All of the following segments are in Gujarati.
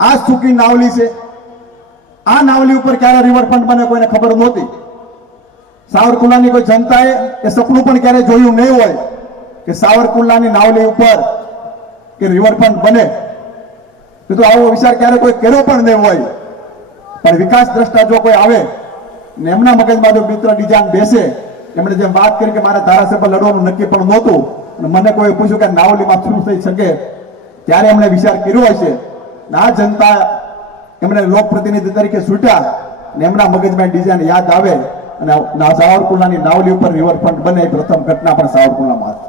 આ સૂકી નાવલી છે. આ નાવલી ઉપર ક્યારે રિવરફ્રન્ટ બને કોઈને ખબર નહોતી. સાવરકુંડલાની કોઈ જનતાએ એ સપનું પણ ક્યારે જોયું નહીં હોય કે સાવરકુંડલાની નાવલી ઉપર કે રિવરફ્રન્ટ બને. એ તો આવો વિચાર ક્યારે કોઈ કર્યો પણ નહીં હોય. પણ વિકાસ દ્રષ્ટા જો કોઈ આવે ને એમના મગજમાં જો મિત્ર ડિઝાઇન બેસે, એમણે જેમ વાત કરી કે મારે ધારાસભ્ય લડવાનું નક્કી પણ નહોતું, અને મને કોઈ પૂછ્યું કે નાવલીમાં શું થઈ શકે, ત્યારે એમણે વિચાર કર્યો હશે. આ જનતા એમણે લોકપ્રતિનિધિ તરીકે છૂટ્યા ને એમના મગજમાં ડિઝાઇન યાદ આવે અને ના- સાવરકુંડલાની નાવલી ઉપર રિવરફ્રન્ટ બને પ્રથમ ઘટના પણ સાવરકુંડલામાં હતી.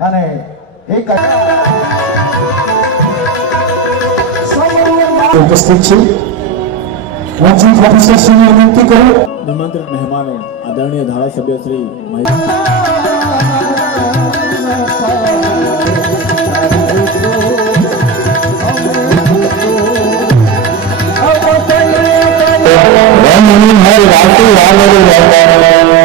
અને એક ઉપસ્થિત છે વંચિત પ્રોફેસરશ્રીને વિનંતી કરું નિમંત્રિત મહેમાનો આદરણીય ધારાસભ્ય શ્રી મહેશ રામ રામ રામ રામ રામ